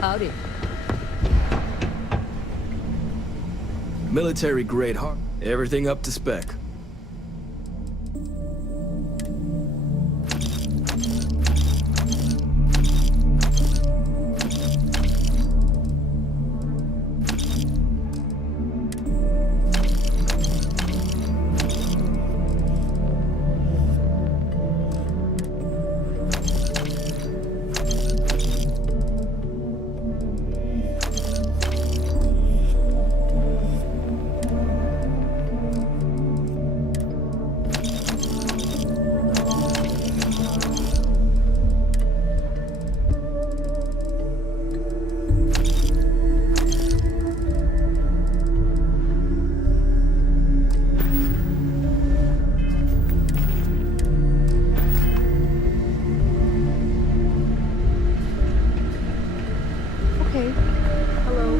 Howdy. Military grade hard. Everything up to spec. Okay. Hello.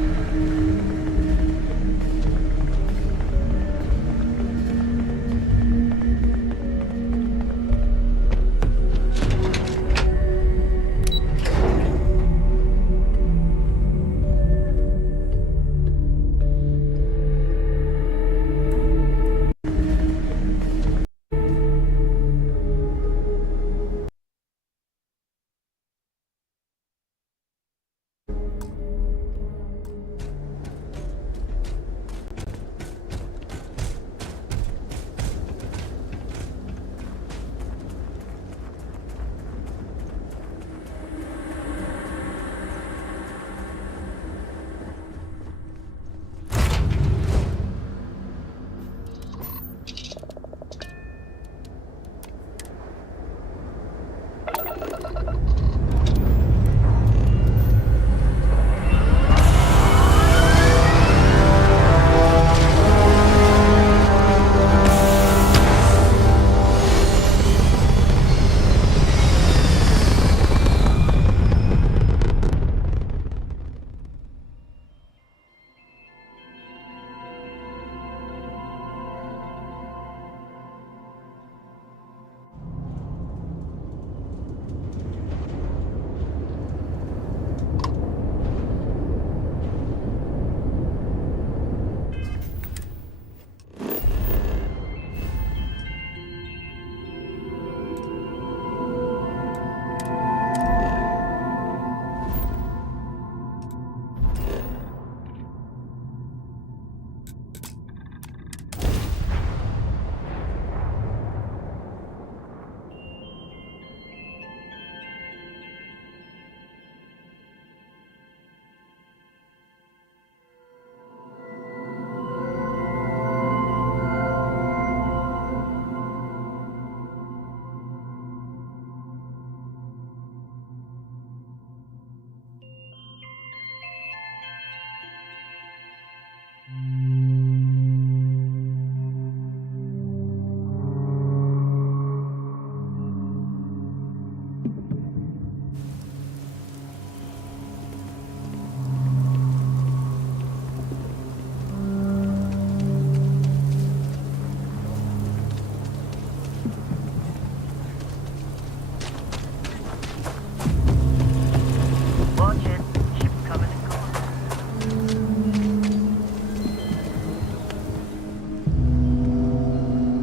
Watch it. Ship coming and going.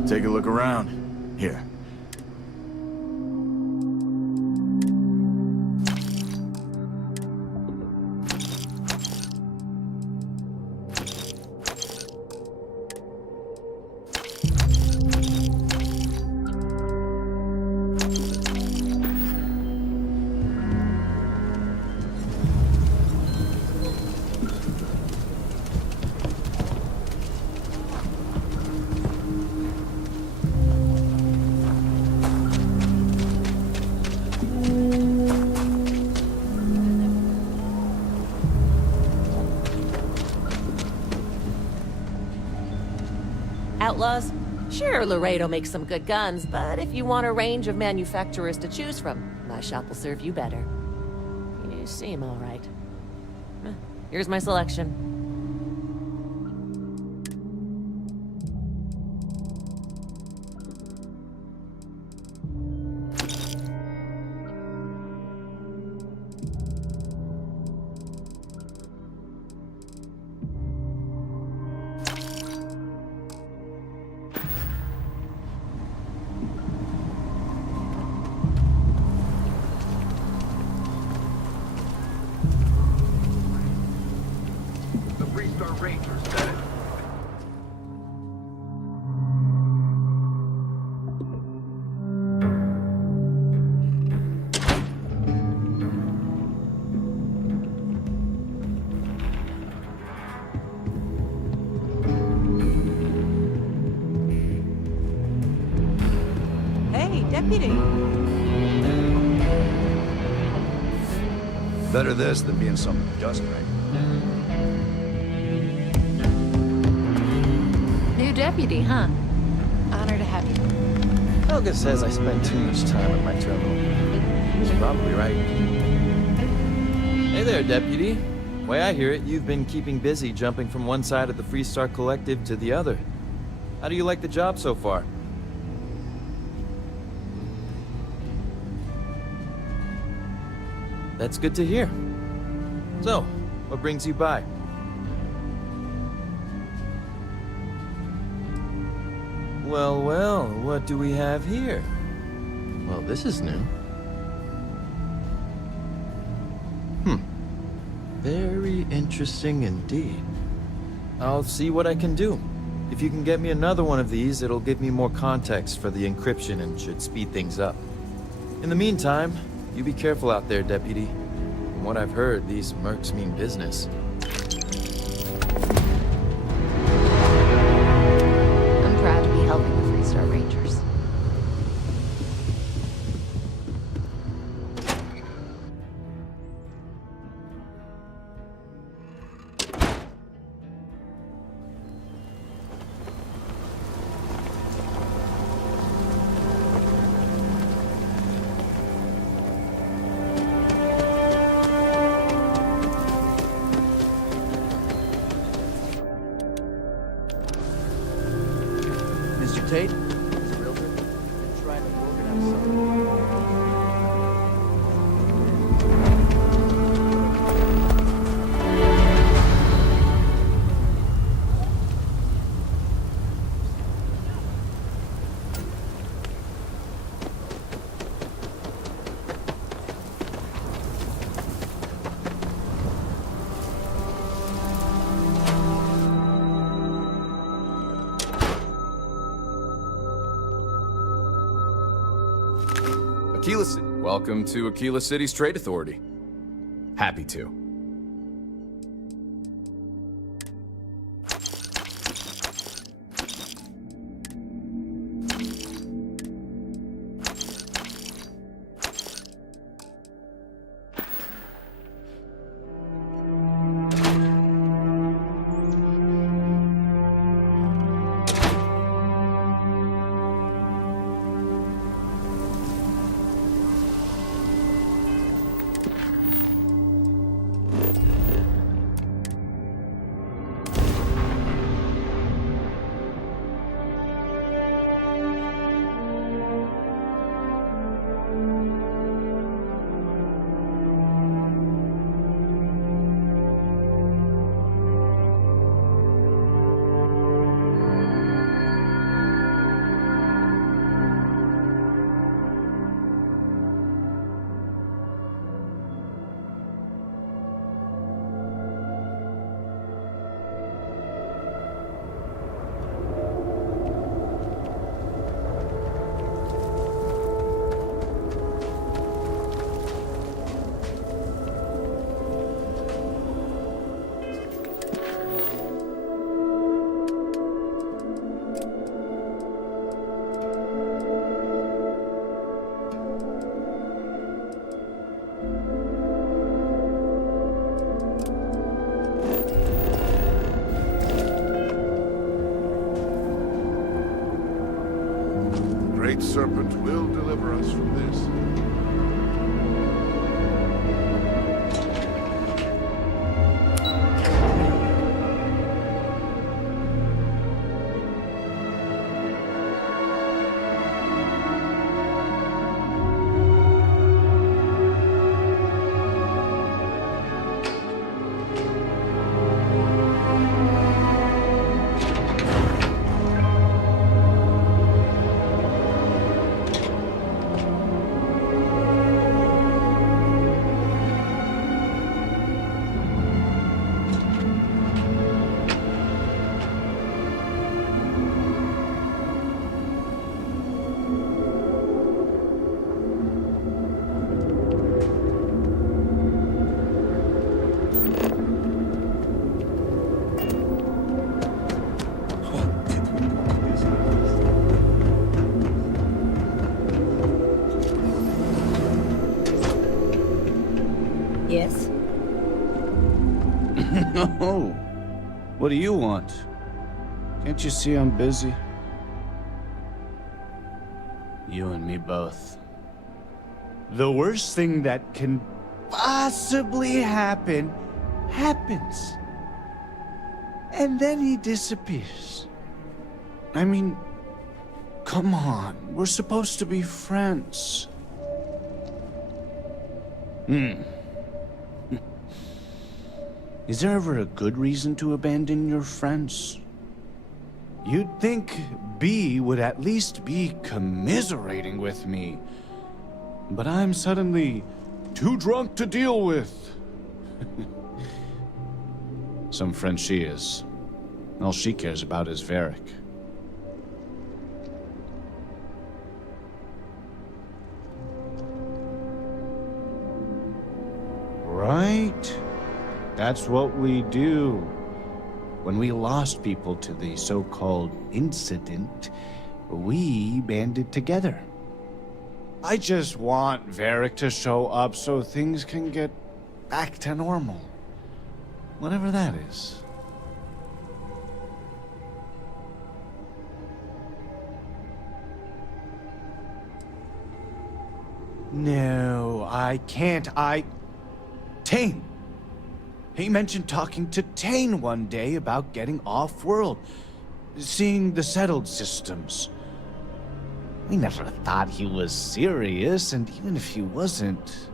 Take a look around. Here. Outlaws? Sure, Laredo makes some good guns, but if you want a range of manufacturers to choose from, my shop will serve you better. You seem all right. Here's my selection. Rangers, that it? Hey, Deputy. Better this than being some dust ring. New deputy, huh? Honor to have you. Helga says I spend too much time at my terminal. She's probably right. Hey there, Deputy. Way I hear it, you've been keeping busy jumping from one side of the Freestar Collective to the other. How do you like the job so far? That's good to hear. So, what brings you by? Well, well, what do we have here? Well, this is new. Very interesting indeed. I'll see what I can do. If you can get me another one of these, it'll give me more context for the encryption and should speed things up. In the meantime, you be careful out there, Deputy. From what I've heard, these mercs mean business. I'm proud to be helping the Freestar Rangers. Mr. Tate? It's a realtor. I'm trying to organize something. Welcome to Aquila City's Trade Authority. Happy to. Great Serpent will deliver us from this. Yes? No. What do you want? Can't you see I'm busy? You and me both. The worst thing that can possibly happen, happens. And then he disappears. I mean, come on, we're supposed to be friends. Is there ever a good reason to abandon your friends? You'd think B would at least be commiserating with me. But I'm suddenly too drunk to deal with. Some friend she is. All she cares about is Varric. Right? That's what we do. When we lost people to the so-called incident, we banded together. I just want Varric to show up so things can get back to normal. Whatever that is. No, I can't. Tane! He mentioned talking to Tane one day about getting off-world, seeing the settled systems. We never thought he was serious, and even if he wasn't...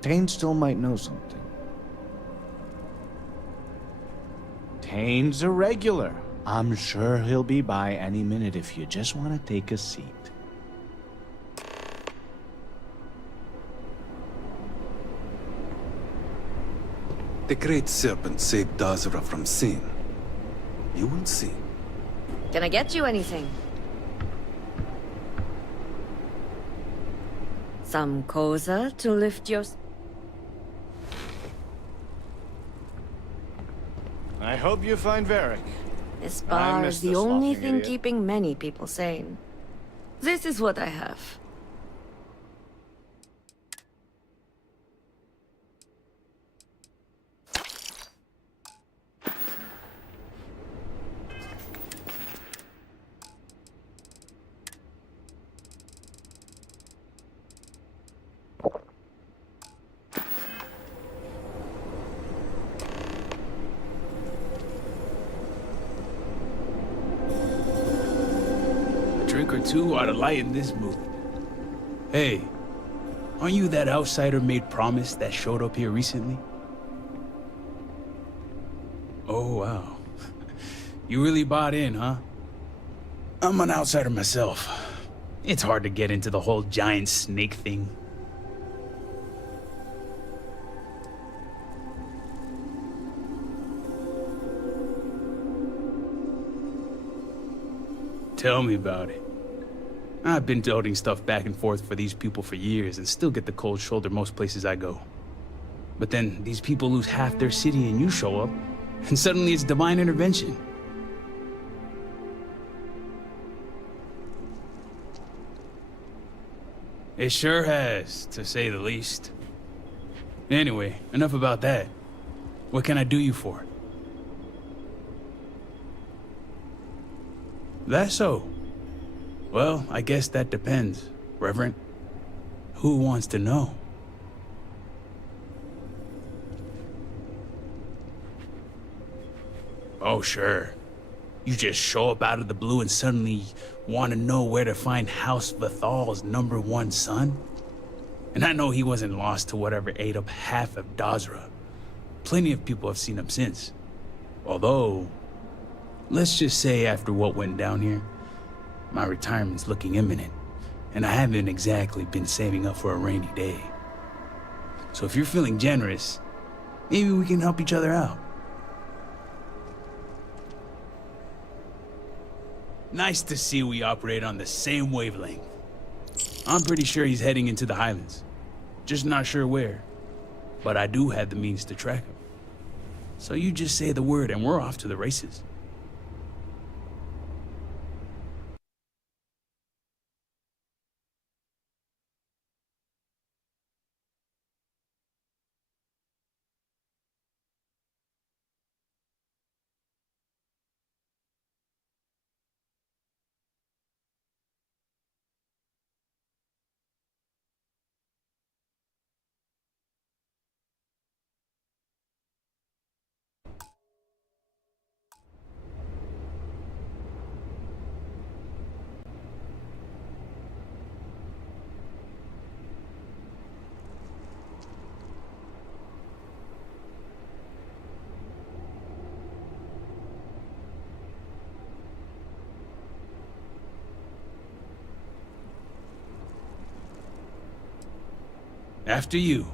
Tane still might know something. Tane's a regular. I'm sure he'll be by any minute if you just want to take a seat. The Great Serpent saved Dazra from sin. You will see. Can I get you anything? Some koza to lift your... I hope you find Varric. This bar miss is the this only laughing thing idiot. keeping many people sane. This is what I have. A drink or two ought to lighten this mood. Hey, aren't you that outsider made promise that showed up here recently? Oh, wow. You really bought in, huh? I'm an outsider myself. It's hard to get into the whole giant snake thing. Tell me about it. I've been toting stuff back and forth for these people for years and still get the cold shoulder most places I go. But then these people lose half their city and you show up, and suddenly it's divine intervention. It sure has, to say the least. Anyway, enough about that. What can I do you for? That's so. Well, I guess that depends, Reverend. Who wants to know? Oh, sure. You just show up out of the blue and suddenly want to know where to find House Vathal's #1 son? And I know he wasn't lost to whatever ate up half of Dazra. Plenty of people have seen him since. Although, let's just say after what went down here, my retirement's looking imminent, and I haven't exactly been saving up for a rainy day. So if you're feeling generous, maybe we can help each other out. Nice to see we operate on the same wavelength. I'm pretty sure he's heading into the Highlands. Just not sure where. But I do have the means to track him. So you just say the word and we're off to the races. After you.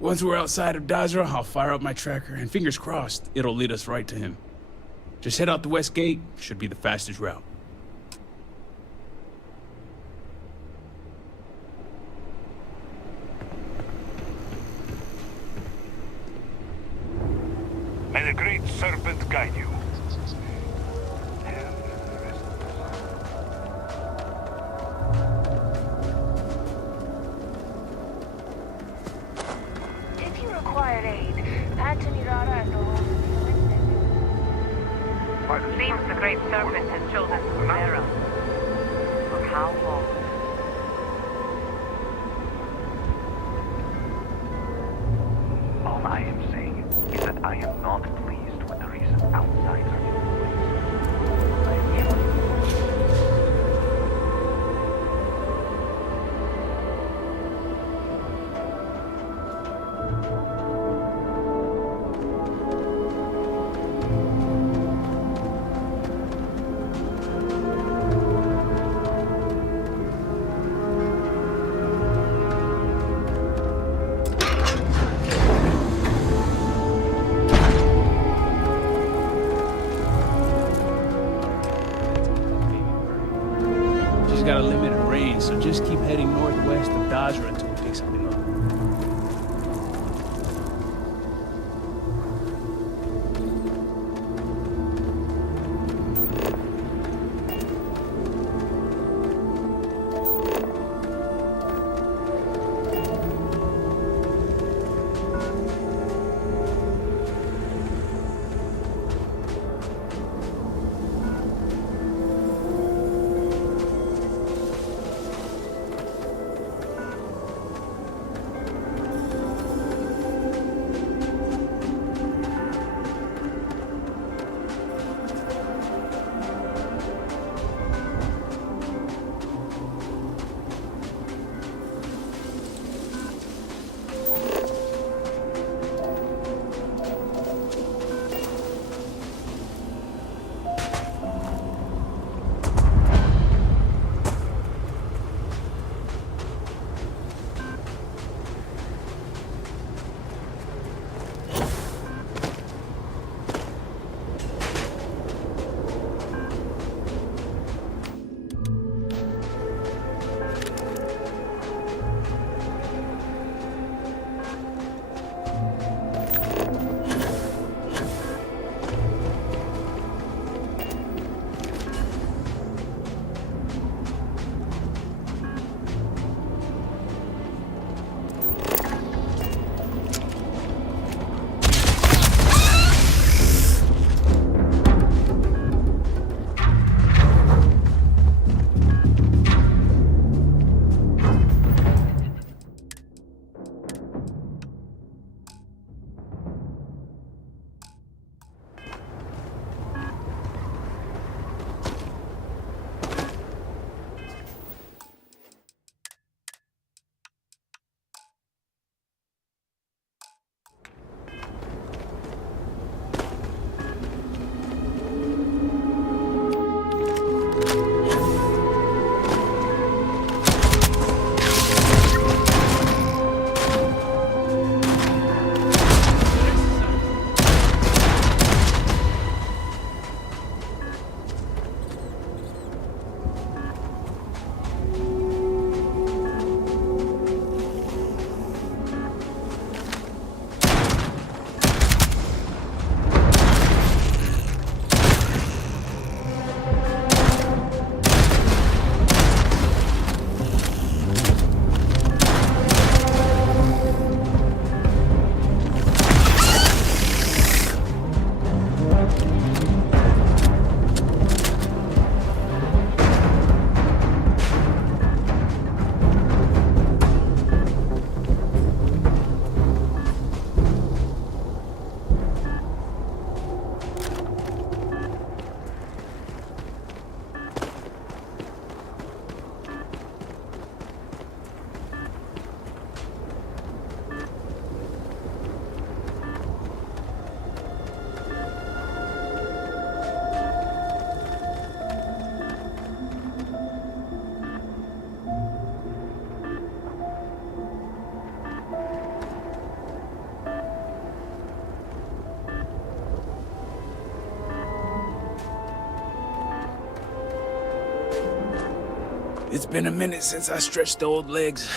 Once we're outside of Dazra, I'll fire up my tracker, and fingers crossed, it'll lead us right to him. Just head out the west gate, should be the fastest route. May the Great Serpent guide you. If you require aid, add to Nirara at the home. Seems the Great Serpent has chosen Rivera. For how long? All I am saying is that I am not pleased with the recent outsider. She's got a limited range, so just keep heading northwest of Dazra until we pick something up. It's been a minute since I stretched the old legs.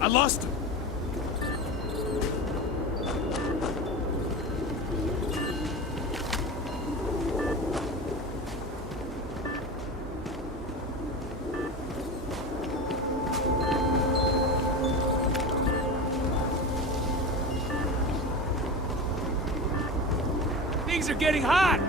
I lost him. Things are getting hot.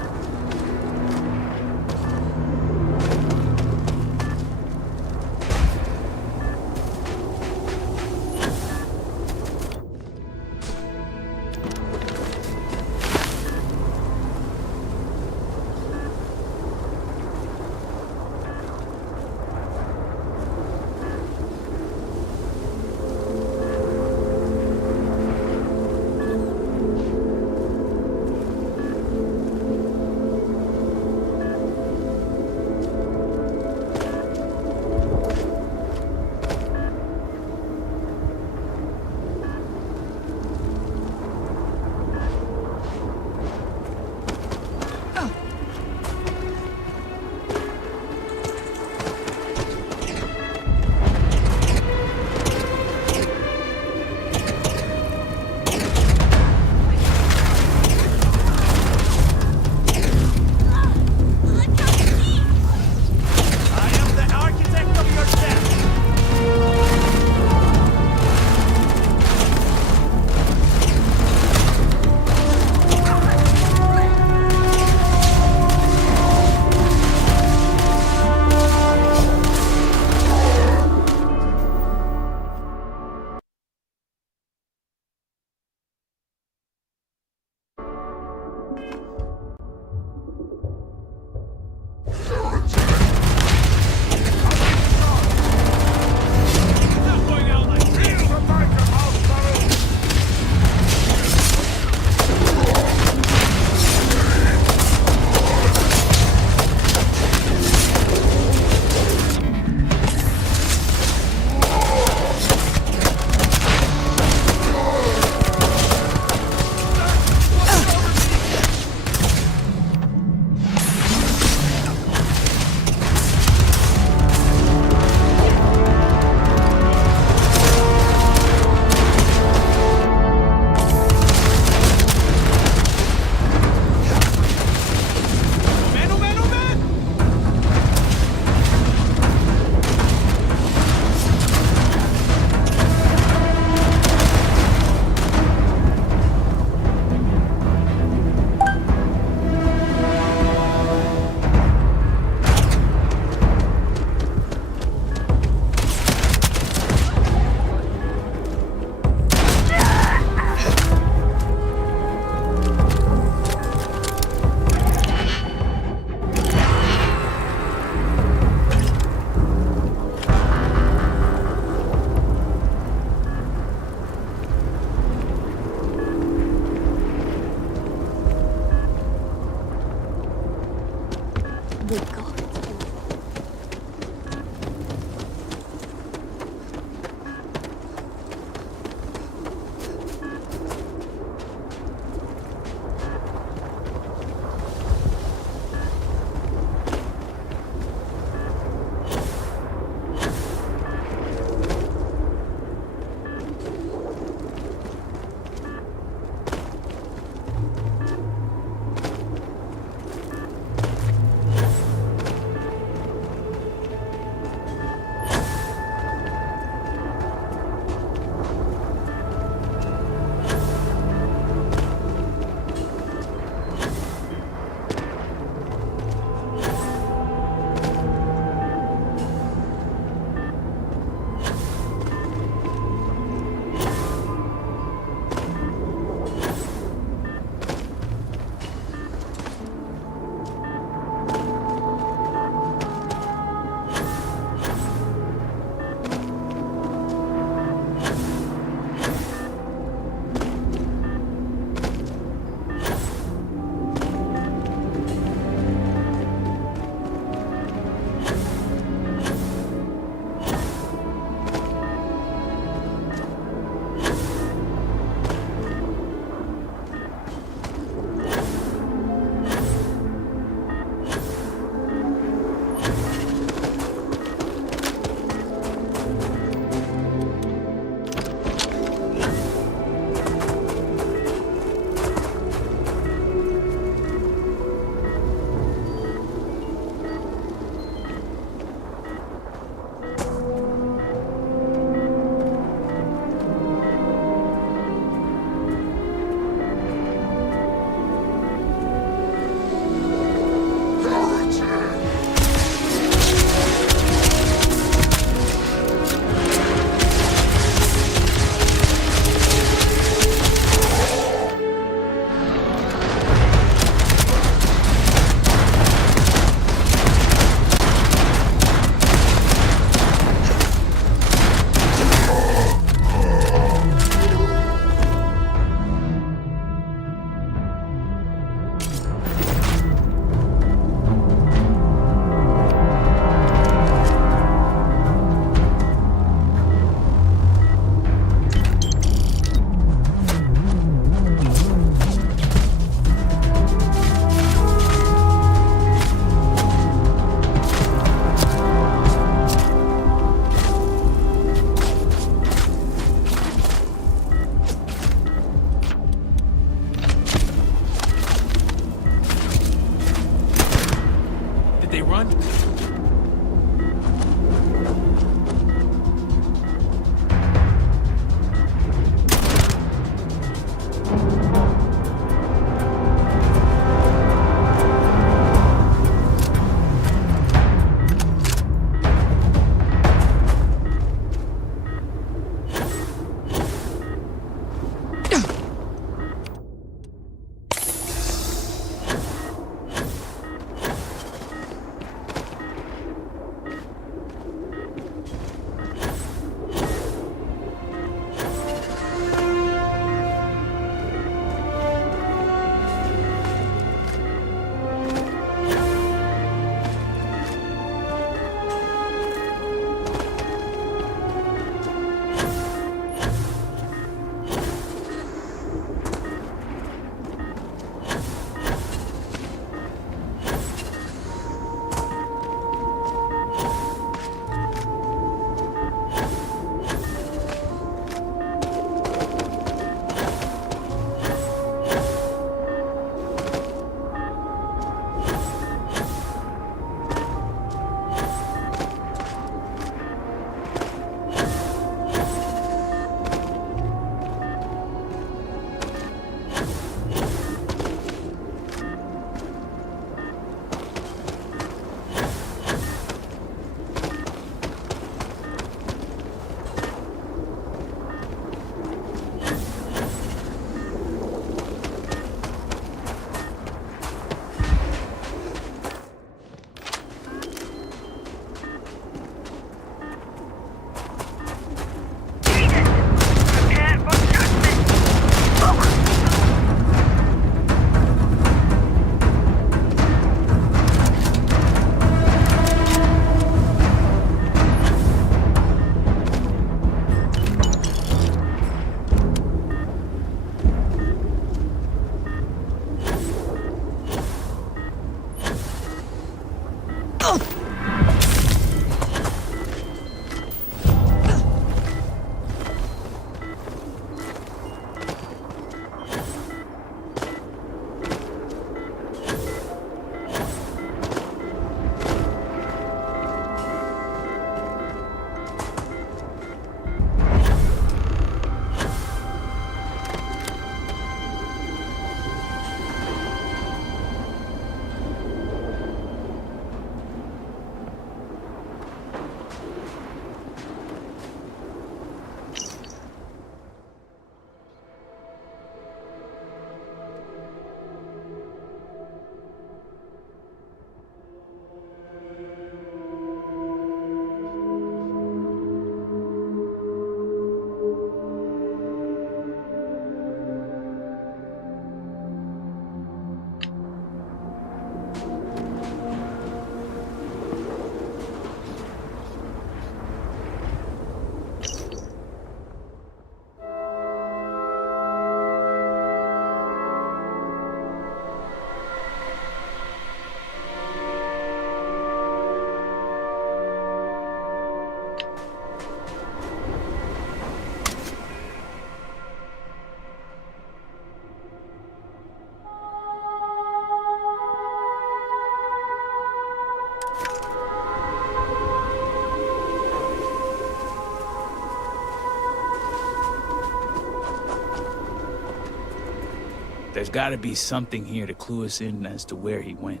there's gotta be something here to clue us in as to where he went.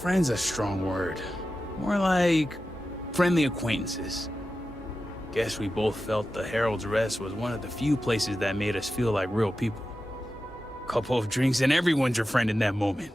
Friend's a strong word. More like friendly acquaintances. Guess we both felt the Herald's Rest was one of the few places that made us feel like real people. Couple of drinks and everyone's your friend in that moment.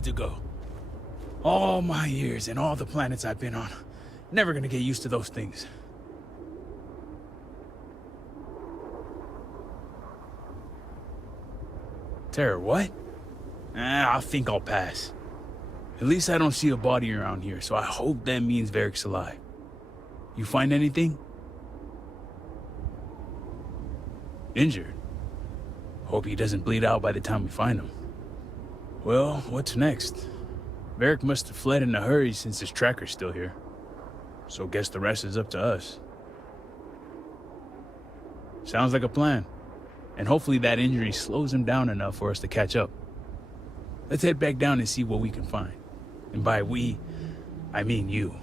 ready to go. All my years and all the planets I've been on. Never gonna get used to those things. Terror, what? I think I'll pass. At least I don't see a body around here, so I hope that means Varric's alive. You find anything? Injured? Hope he doesn't bleed out by the time we find him. Well, what's next? Varric must have fled in a hurry since his tracker's still here. So guess the rest is up to us. Sounds like a plan. And hopefully that injury slows him down enough for us to catch up. Let's head back down and see what we can find. And by we, I mean you.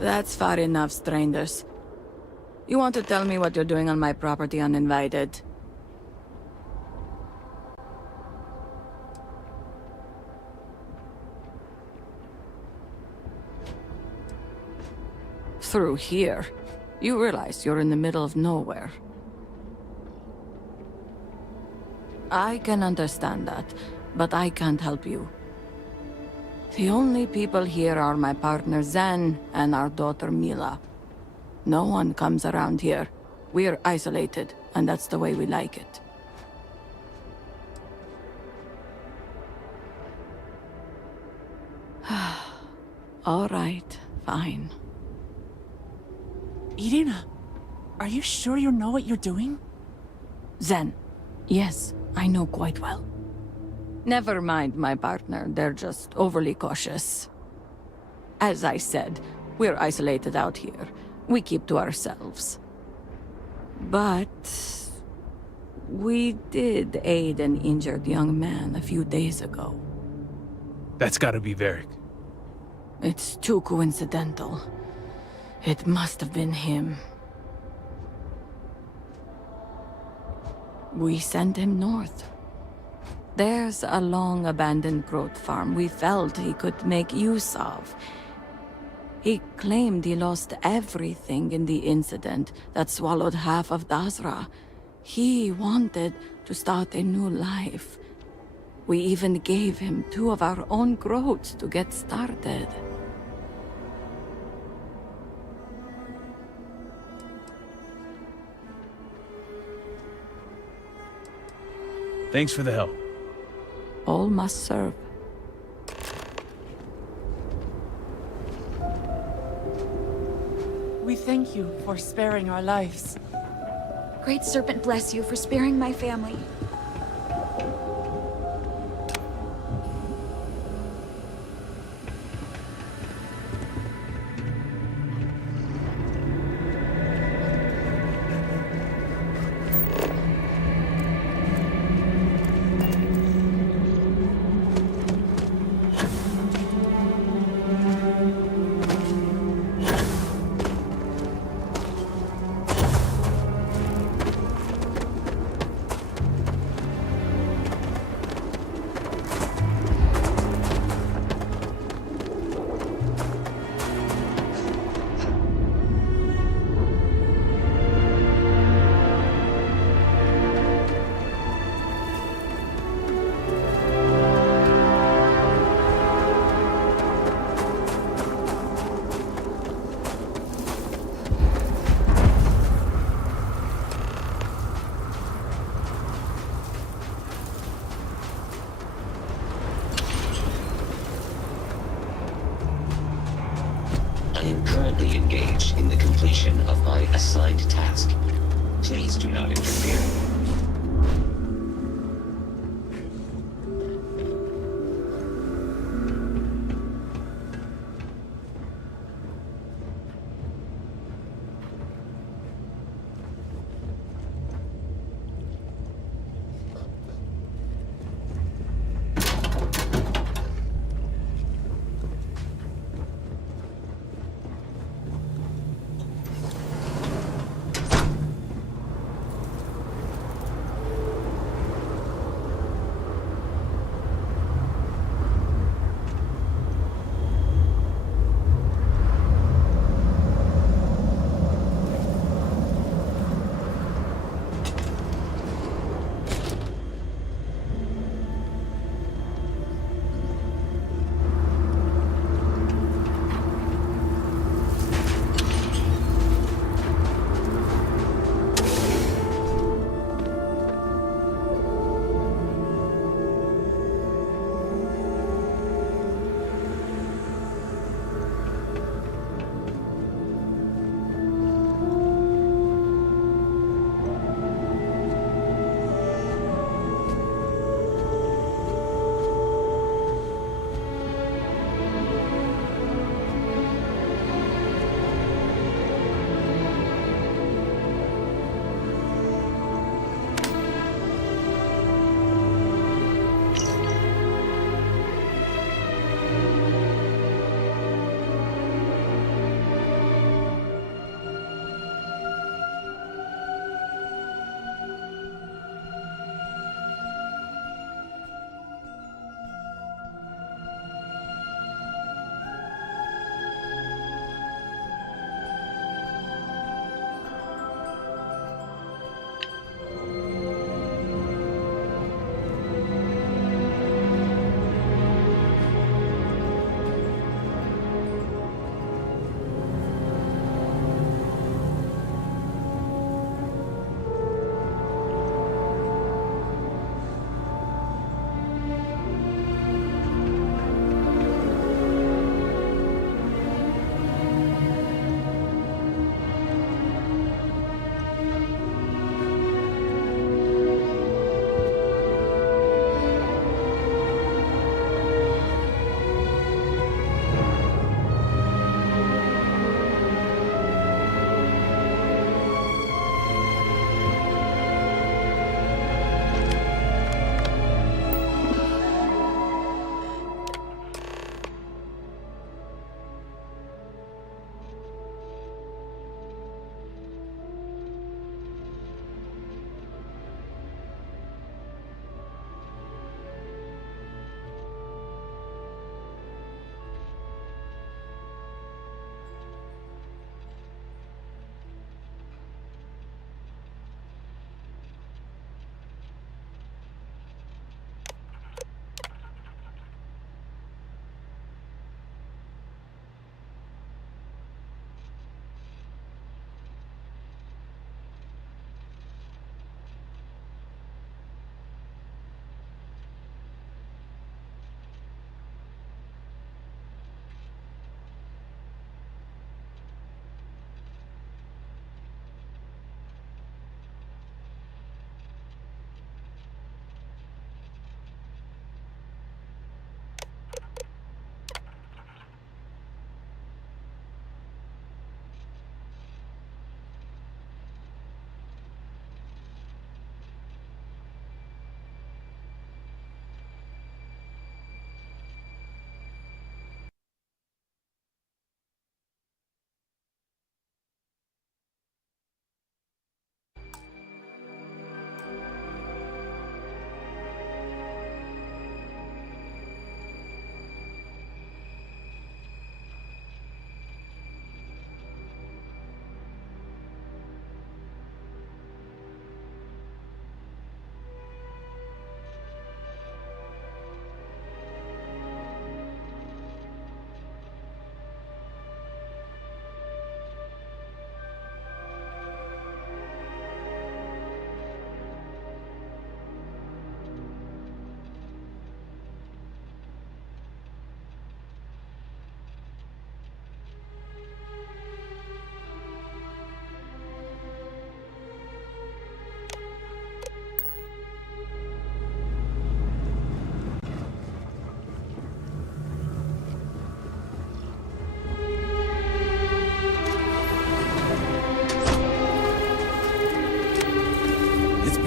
That's far enough, strangers. You want to tell me what you're doing on my property uninvited? Through here? You realize you're in the middle of nowhere. I can understand that, but I can't help you. The only people here are my partner Zen and our daughter Mila. No one comes around here. We're isolated, and that's the way we like it. All right, fine. Eden, are you sure you know what you're doing? Zen, yes, I know quite well. Never mind my partner, they're just overly cautious. As I said, we're isolated out here. We keep to ourselves. But we did aid an injured young man a few days ago. That's gotta be Varric. It's too coincidental. It must have been him. We sent him north. There's a long-abandoned growth farm we felt he could make use of. He claimed he lost everything in the incident that swallowed half of Dazra. He wanted to start a new life. We even gave him 2 of our own growths to get started. Thanks for the help. All must serve. We thank you for sparing our lives. Great Serpent bless you for sparing my family. I am currently engaged in the completion of my assigned task. Please do not interfere.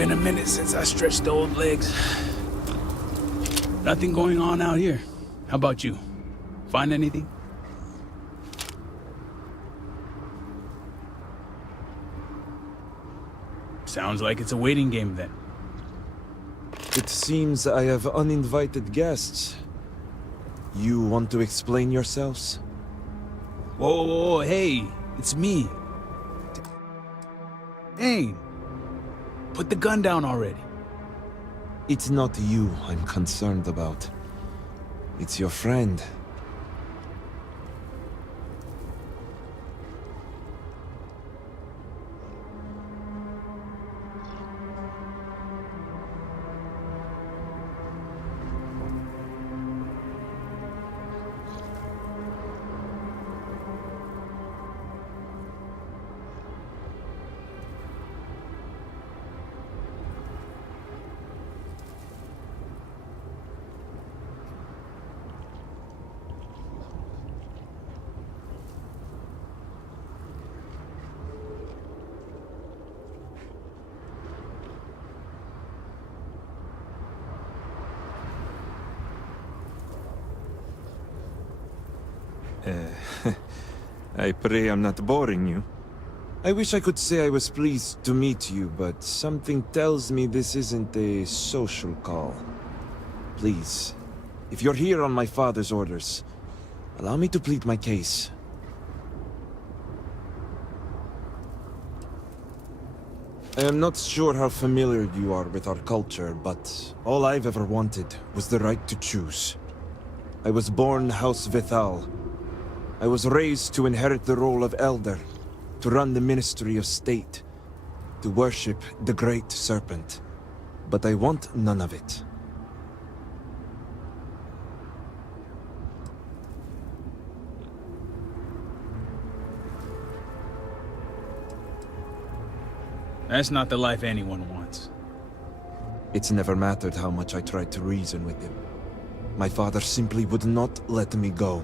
been a minute since I stretched the old legs. Nothing going on out here. How about you? Find anything? Sounds like it's a waiting game then. It seems I have uninvited guests. You want to explain yourselves? Whoa, whoa, whoa, hey, it's me. Dang. Put the gun down already. It's not you I'm concerned about. It's your friend. I pray I'm not boring you. I wish I could say I was pleased to meet you, but something tells me this isn't a social call. Please, if you're here on my father's orders, allow me to plead my case. I am not sure how familiar you are with our culture, but all I've ever wanted was the right to choose. I was born House Vithal. I was raised to inherit the role of elder, to run the Ministry of State, to worship the Great Serpent. But I want none of it. That's not the life anyone wants. It's never mattered how much I tried to reason with him. My father simply would not let me go.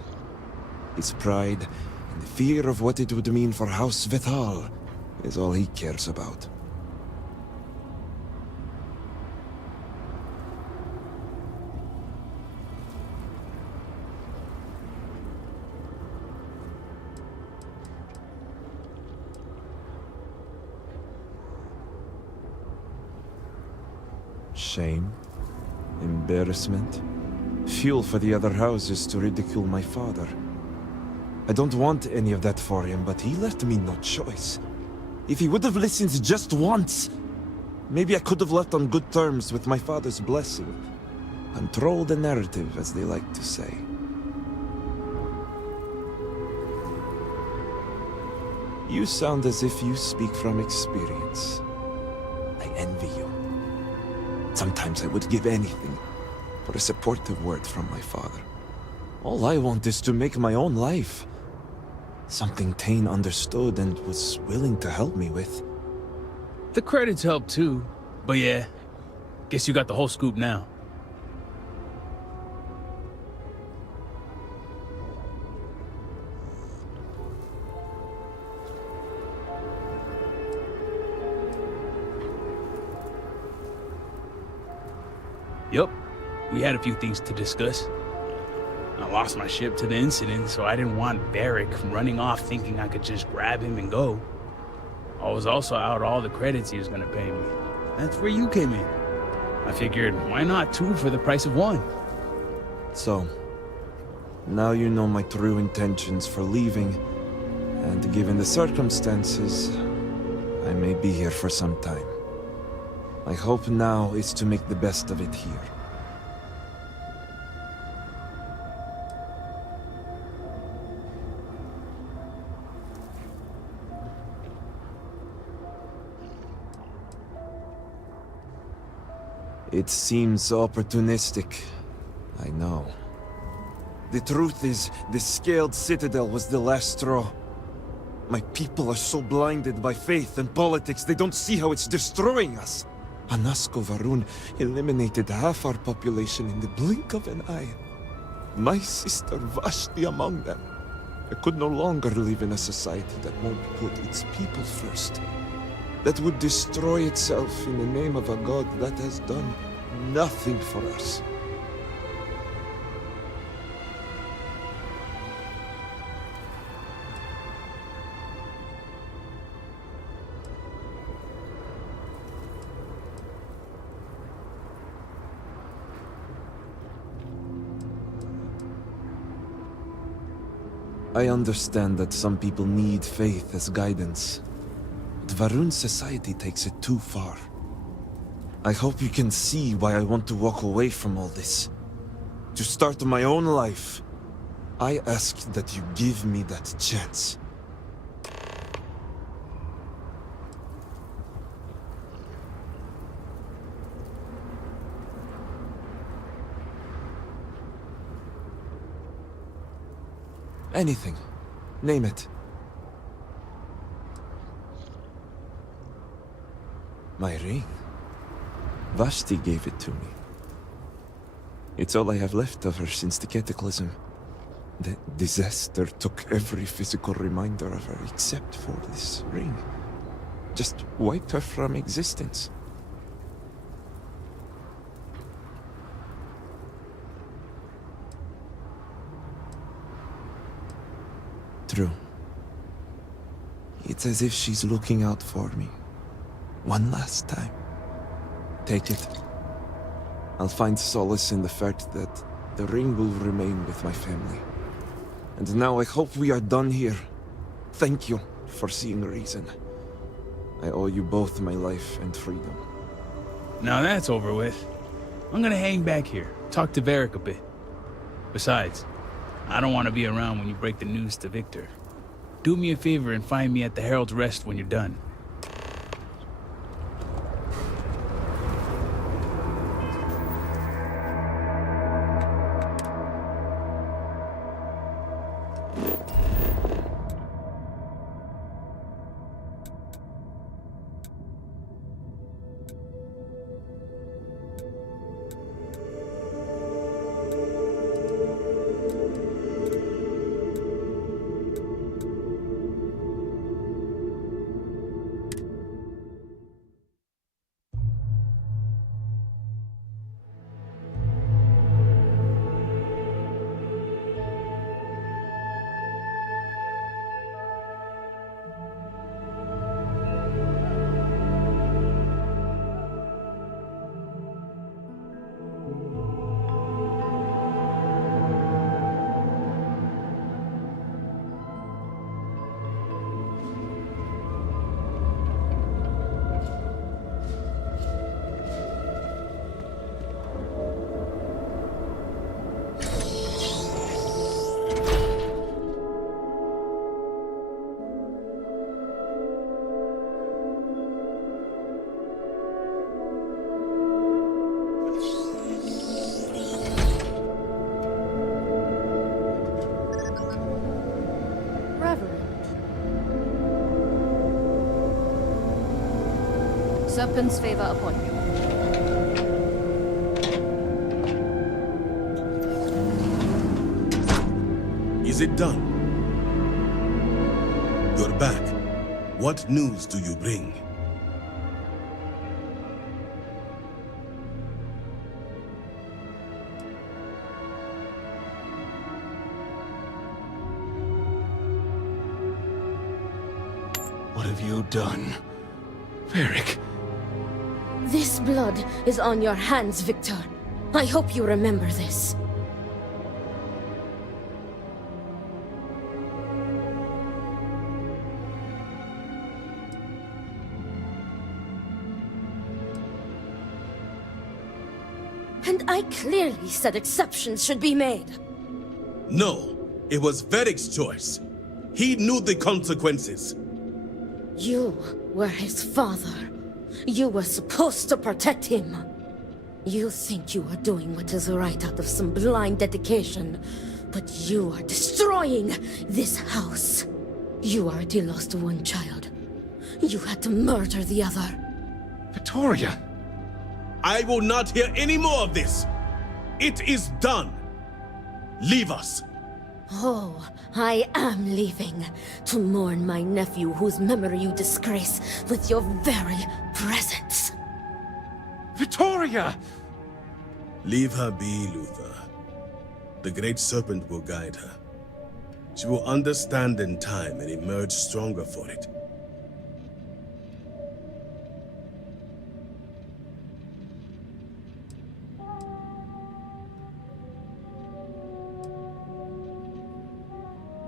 His pride and the fear of what it would mean for House Vithal is all he cares about. Shame, embarrassment, fuel for the other houses to ridicule my father. I don't want any of that for him, but he left me no choice. If he would have listened just once, maybe I could have left on good terms with my father's blessing. Control the narrative, as they like to say. You sound as if you speak from experience. I envy you. Sometimes I would give anything for a supportive word from my father. All I want is to make my own life. Something Tane understood and was willing to help me with. The credits help too, but yeah, guess you got the whole scoop now. Yup, we had a few things to discuss. I lost my ship to the incident, so I didn't want Barrick running off thinking I could just grab him and go. I was also out all the credits he was gonna pay me. That's where you came in. I figured, why not two for the price of one? So, now you know my true intentions for leaving, and given the circumstances, I may be here for some time. My hope now is to make the best of it here. It seems opportunistic, I know. The truth is, the Scaled Citadel was the last straw. My people are so blinded by faith and politics, they don't see how it's destroying us. Anasko Varun eliminated half our population in the blink of an eye. My sister Vashti among them. I could no longer live in a society that won't put its people first. that would destroy itself in the name of a god that has done nothing for us. I understand that some people need faith as guidance, but Varun's society takes it too far. I hope you can see why I want to walk away from all this. To start my own life. I ask that you give me that chance. Anything. Name it. My ring. Vashti gave it to me. It's all I have left of her since the cataclysm. The disaster took every physical reminder of her except for this ring. Just wiped her from existence. True. It's as if she's looking out for me. One last time. Take it. I'll find solace in the fact that the ring will remain with my family. And now I hope we are done here. Thank you for seeing reason. I owe you both my life and freedom. Now that's over with. I'm gonna hang back here, talk to Varric a bit. Besides, I don't want to be around when you break the news to Victor. Do me a favor and find me at the Herald's Rest when you're done. Serpent's favor upon you. Is it done? You're back. What news do you bring? What have you done? Varric. This blood is on your hands, Victor. I hope you remember this. And I clearly said exceptions should be made. No, it was Varric's choice. He knew the consequences. You were his father. You were supposed to protect him. You think you are doing what is right out of some blind dedication, but you are destroying this house. You already lost one child. You had to murder the other. Victoria! I will not hear any more of this. It is done. Leave us. Oh, I am leaving to mourn my nephew whose memory you disgrace with your very presence. Victoria! Leave her be, Luther. The Great Serpent will guide her. She will understand in time and emerge stronger for it.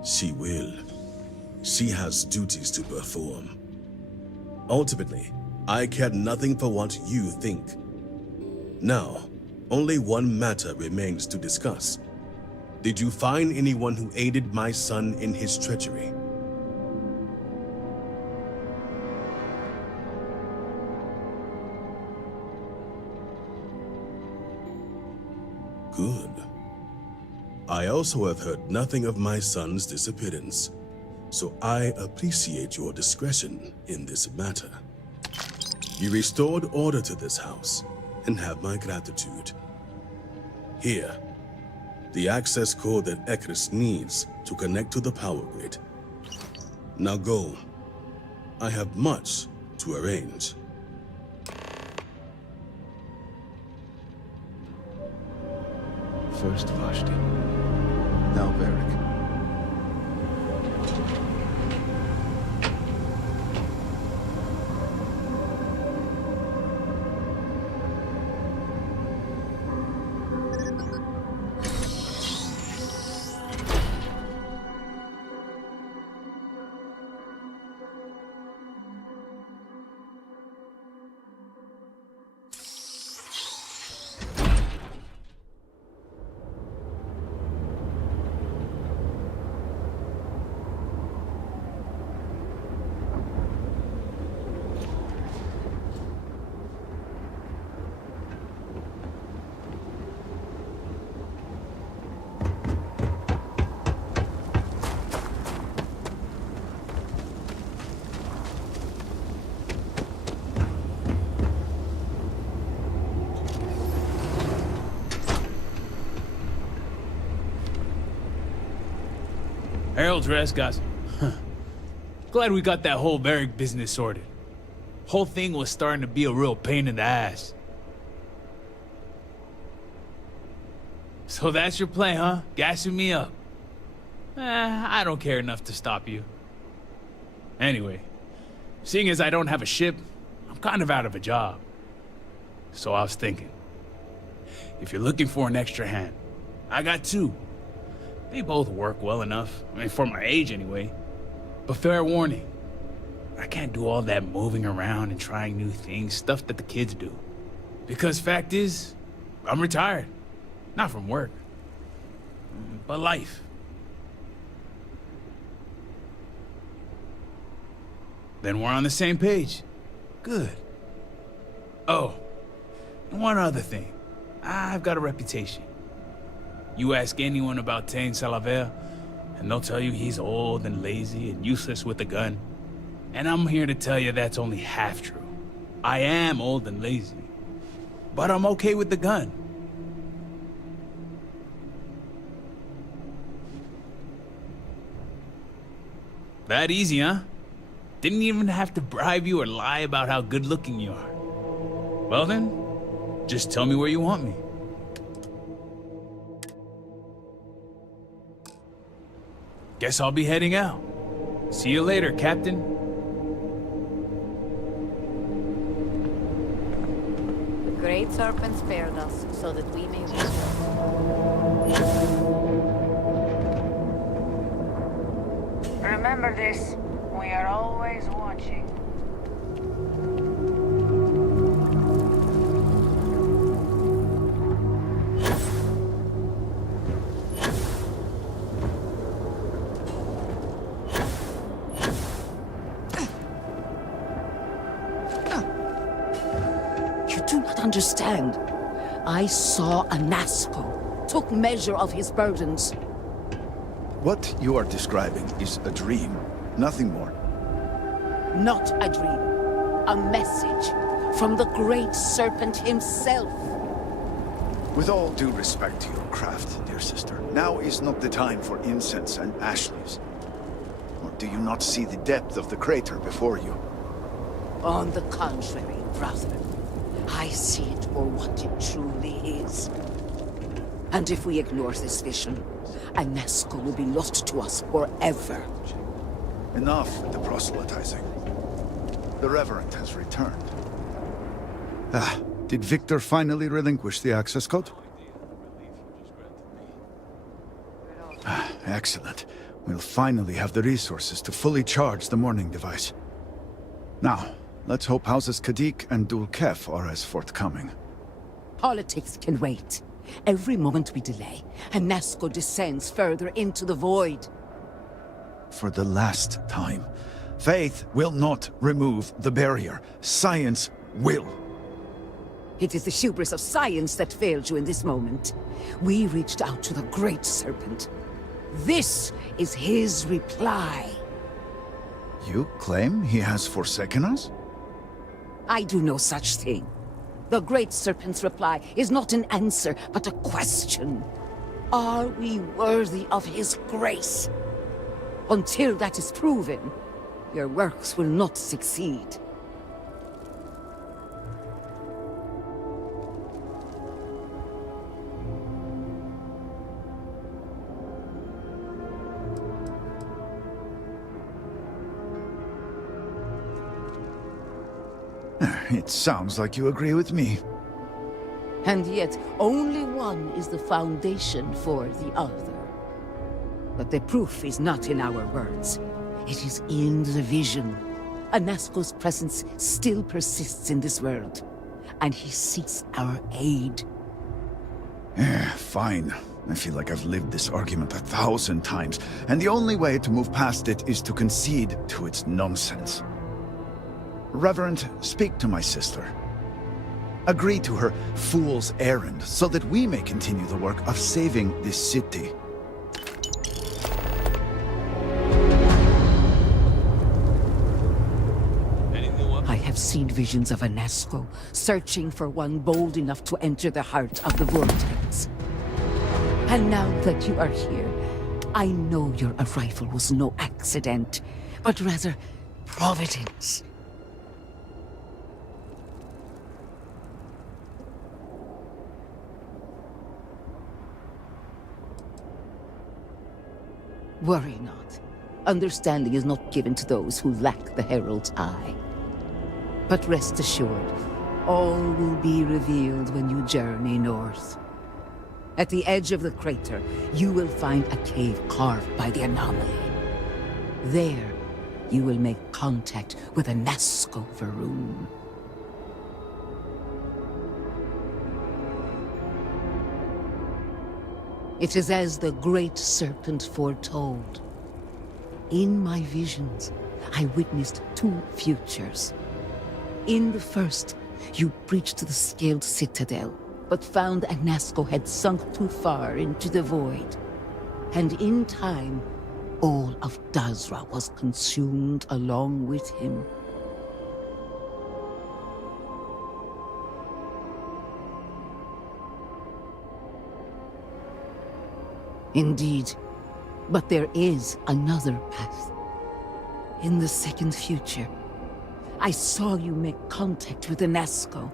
She will. She has duties to perform. Ultimately, I care nothing for what you think. Now, only one matter remains to discuss. Did you find anyone who aided my son in his treachery? Good. I also have heard nothing of my son's disappearance, so I appreciate your discretion in this matter. You restored order to this house, and have my gratitude. Here, the access code that Ekris needs to connect to the power grid. Now go. I have much to arrange. First Vashti, now Varric. Harold's rest, guys. Glad we got that whole barrack business sorted. Whole thing was starting to be a real pain in the ass. So that's your plan, huh? Gassing me up. I don't care enough to stop you. Anyway, seeing as I don't have a ship, I'm kind of out of a job. So I was thinking, if you're looking for an extra hand, I got two. They both work well enough. I mean, for my age anyway. But fair warning, I can't do all that moving around and trying new things, stuff that the kids do. Because fact is, I'm retired. Not from work, but life. Then we're on the same page. Good. Oh, and one other thing. I've got a reputation. You ask anyone about Tain Salaver, and they'll tell you he's old and lazy and useless with a gun. And I'm here to tell you that's only half true. I am old and lazy, but I'm okay with the gun. That easy, huh? Didn't even have to bribe you or lie about how good looking you are. Well then, just tell me where you want me. Guess I'll be heading out. See you later, Captain. The Great Serpent spared us so that we may live. Remember this. We are always watching. Understand. I saw a Nasco, took measure of his burdens. What you are describing is a dream, nothing more. Not a dream. A message from the Great Serpent himself. With all due respect to your craft, dear sister, now is not the time for incense and ash leaves. Or do you not see the depth of the crater before you? On the contrary, brother, I see it for what it truly is. And if we ignore this vision, Anasco will be lost to us forever. Enough with the proselytizing. The Reverend has returned. Ah, did Victor finally relinquish the access code? Ah, excellent. We'll finally have the resources to fully charge the morning device. Now, let's hope Houses Kadik and Dul Kef are as forthcoming. Politics can wait. Every moment we delay, Anasco descends further into the void. For the last time, faith will not remove the barrier. Science will. It is the hubris of science that failed you in this moment. We reached out to the Great Serpent. This is his reply. You claim he has forsaken us? I do no such thing. The Great Serpent's reply is not an answer, but a question. Are we worthy of his grace? Until that is proven, your works will not succeed. It sounds like you agree with me. And yet, only one is the foundation for the other. But the proof is not in our words. It is in the vision. Anasco's presence still persists in this world, and he seeks our aid. Fine. I feel like I've lived this argument 1,000 times, and the only way to move past it is to concede to its nonsense. Reverend, speak to my sister. Agree to her fool's errand so that we may continue the work of saving this city. I have seen visions of Anasco, searching for one bold enough to enter the heart of the vortex. And now that you are here, I know your arrival was no accident, but rather providence. Worry not. Understanding is not given to those who lack the Herald's eye. But rest assured, all will be revealed when you journey north. At the edge of the crater, you will find a cave carved by the anomaly. There, you will make contact with a Nazco Varun. It is as the Great Serpent foretold. In my visions, I witnessed two futures. In the first, you breached the scaled citadel, but found Anasco had sunk too far into the void. And in time, all of Dazra was consumed along with him. Indeed, but there is another path. In the second future, I saw you make contact with Anasco,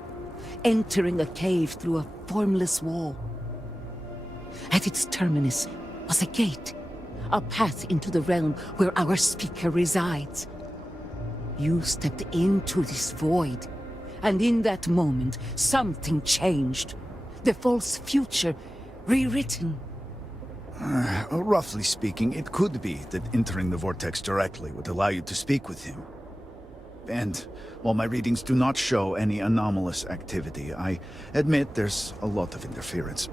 entering a cave through a formless wall. At its terminus was a gate, a path into the realm where our speaker resides. You stepped into this void, and in that moment, something changed. The false future rewritten. Roughly speaking, it could be that entering the vortex directly would allow you to speak with him. And while my readings do not show any anomalous activity, I admit there's a lot of interference.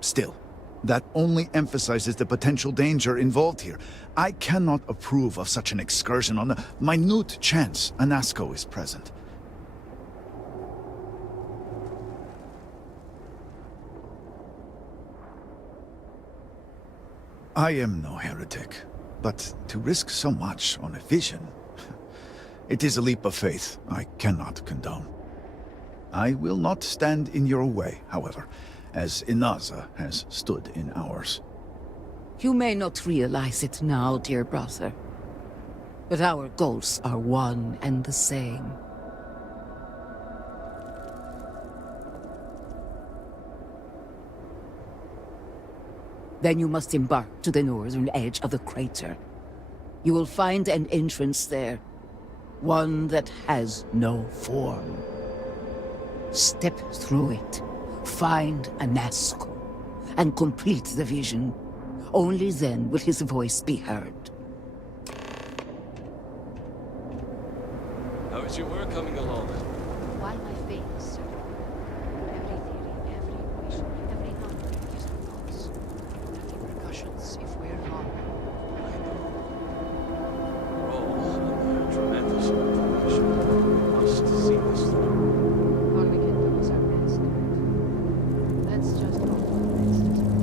Still, that only emphasizes the potential danger involved here. I cannot approve of such an excursion on the minute chance Anasco is present. I am no heretic, but to risk so much on a vision, it is a leap of faith I cannot condone. I will not stand in your way, however, as Inaza has stood in ours. You may not realize it now, dear brother, but our goals are one and the same. Then you must embark to the northern edge of the crater. You will find an entrance there, one that has no form. Step through it, find a Nazgul, and complete the vision. Only then will his voice be heard. How is your work coming along? While my fate is certain, every theory, every equation, every number is the thoughts. The repercussions if we're wrong. Roll on the tremendous information. Must see this through. All we can do is our best. Let's just hope the best is enough.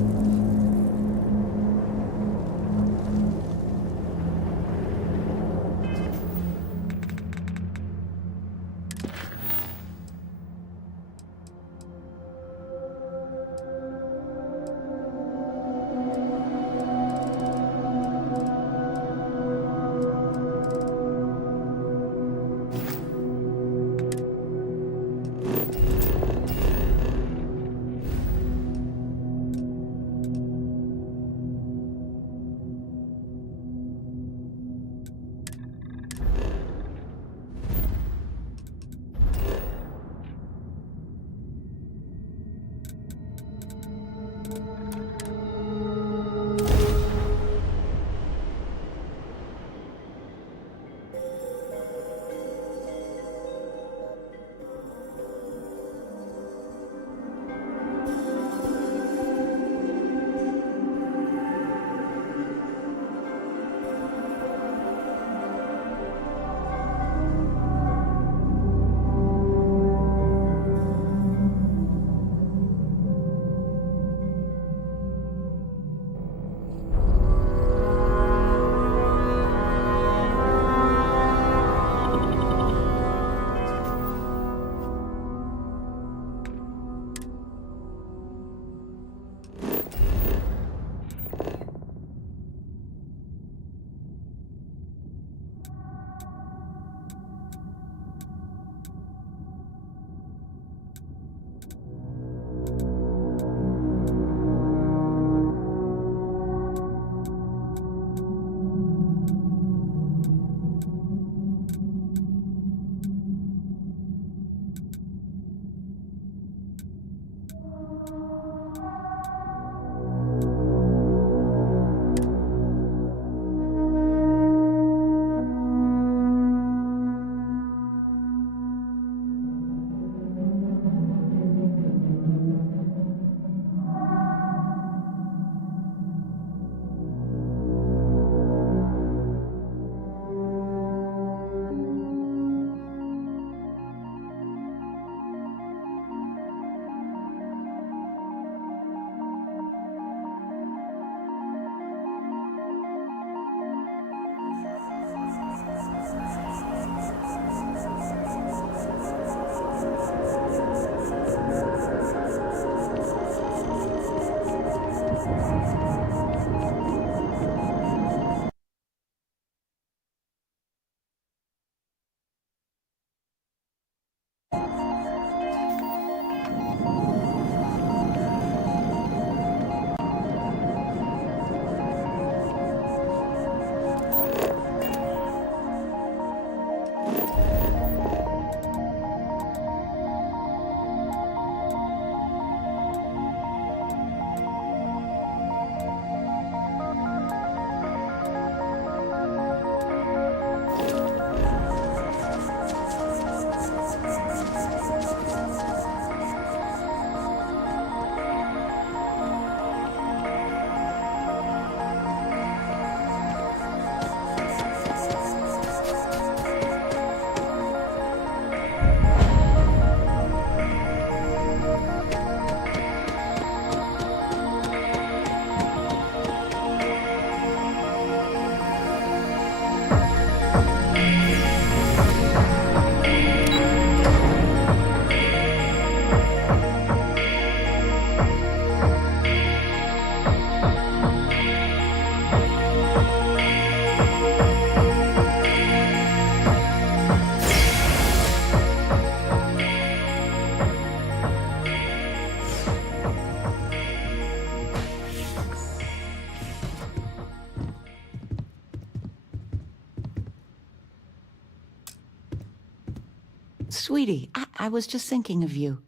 Sweetie, I was just thinking of you.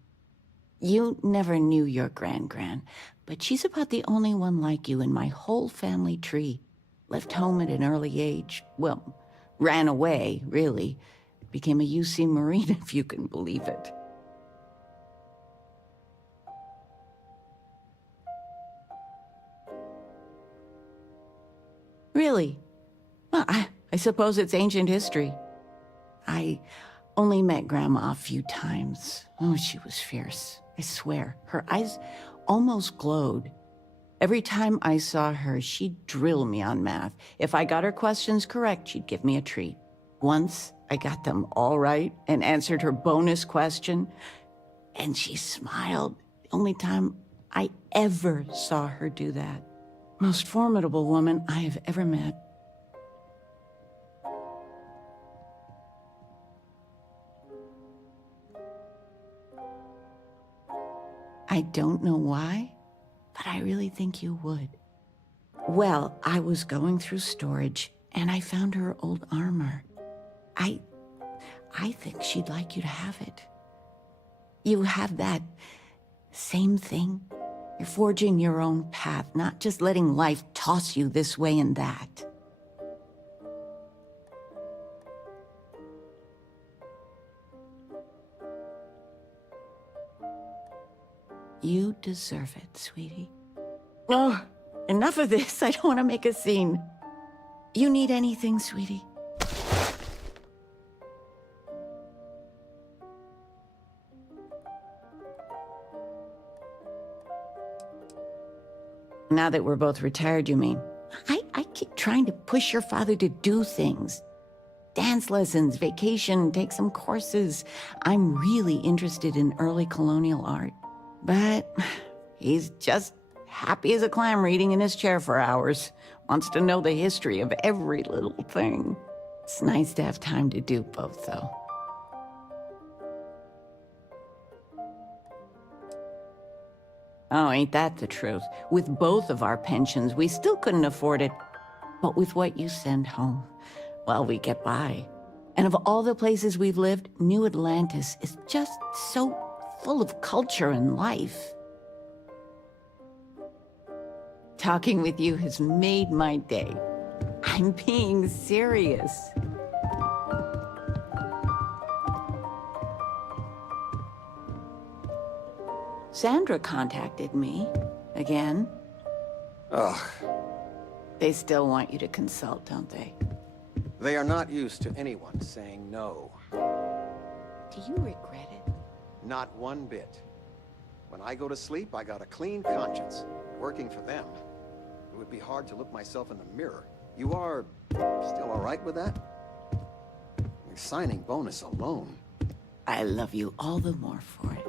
You never knew your gran, but she's about the only one like you in my whole family tree. Left home at an early age. Well, ran away, really. Became a UC Marine, if you can believe it. Really? Well, I suppose it's ancient history. I only met Grandma a few times. Oh, she was fierce. I swear, her eyes almost glowed. Every time I saw her, she'd drill me on math. If I got her questions correct, she'd give me a treat. Once, I got them all right and answered her bonus question, and she smiled. The only time I ever saw her do that. Most formidable woman I have ever met. I don't know why, but I really think you would. Well, I was going through storage, and I found her old armor. I think she'd like you to have it. You have that same thing. You're forging your own path, not just letting life toss you this way and that. You deserve it, sweetie. Oh, enough of this. I don't want to make a scene. You need anything, sweetie? Now that we're both retired, you mean? I keep trying to push your father to do things. Dance lessons, vacation, take some courses. I'm really interested in early colonial art. But he's just happy as a clam reading in his chair for hours. Wants to know the history of every little thing. It's nice to have time to do both, though. Oh, ain't that the truth? With both of our pensions, we still couldn't afford it. But with what you send home, well, we get by. And of all the places we've lived, New Atlantis is just so full of culture and life. Talking with you has made my day. I'm being serious. Sandra contacted me again. Ugh. They still want you to consult, don't they? They are not used to anyone saying no. Do you regret it? Not one bit. When I go to sleep, I got a clean conscience. Working for them, it would be hard to look myself in the mirror. You are still all right with that? Your signing bonus alone. I love you all the more for it.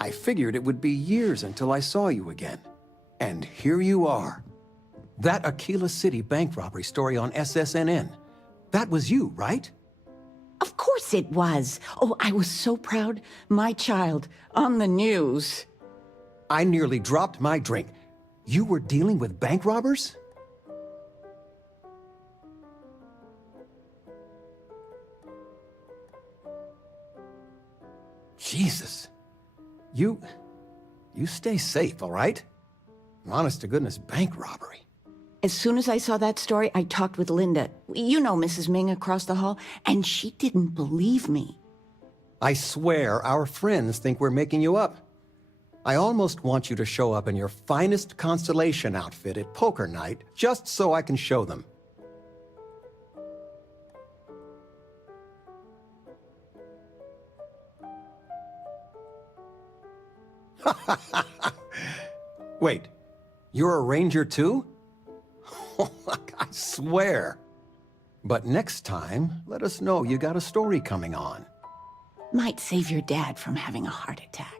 I figured it would be years until I saw you again. And here you are. That Aquila City bank robbery story on SSNN. That was you, right? Of course it was. Oh, I was so proud. My child on the news. I nearly dropped my drink. You were dealing with bank robbers? Jesus. You stay safe, all right? Honest to goodness, bank robbery. As soon as I saw that story, I talked with Linda. You know Mrs. Ming across the hall, and she didn't believe me. I swear our friends think we're making you up. I almost want you to show up in your finest constellation outfit at poker night, just so I can show them. Wait, you're a ranger too? I swear. But next time, let us know you got a story coming on. Might save your dad from having a heart attack.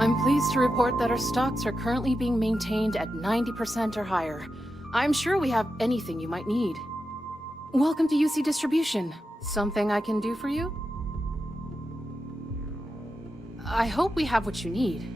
I'm pleased to report that our stocks are currently being maintained at 90% or higher. I'm sure we have anything you might need. Welcome to UC Distribution. Something I can do for you? I hope we have what you need.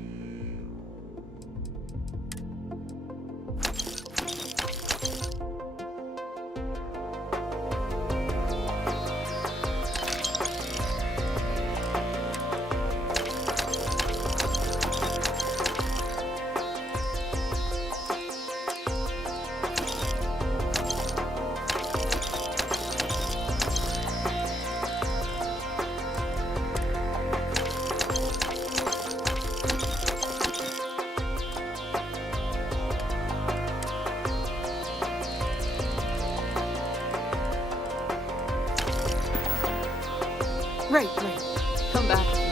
Right. Come back.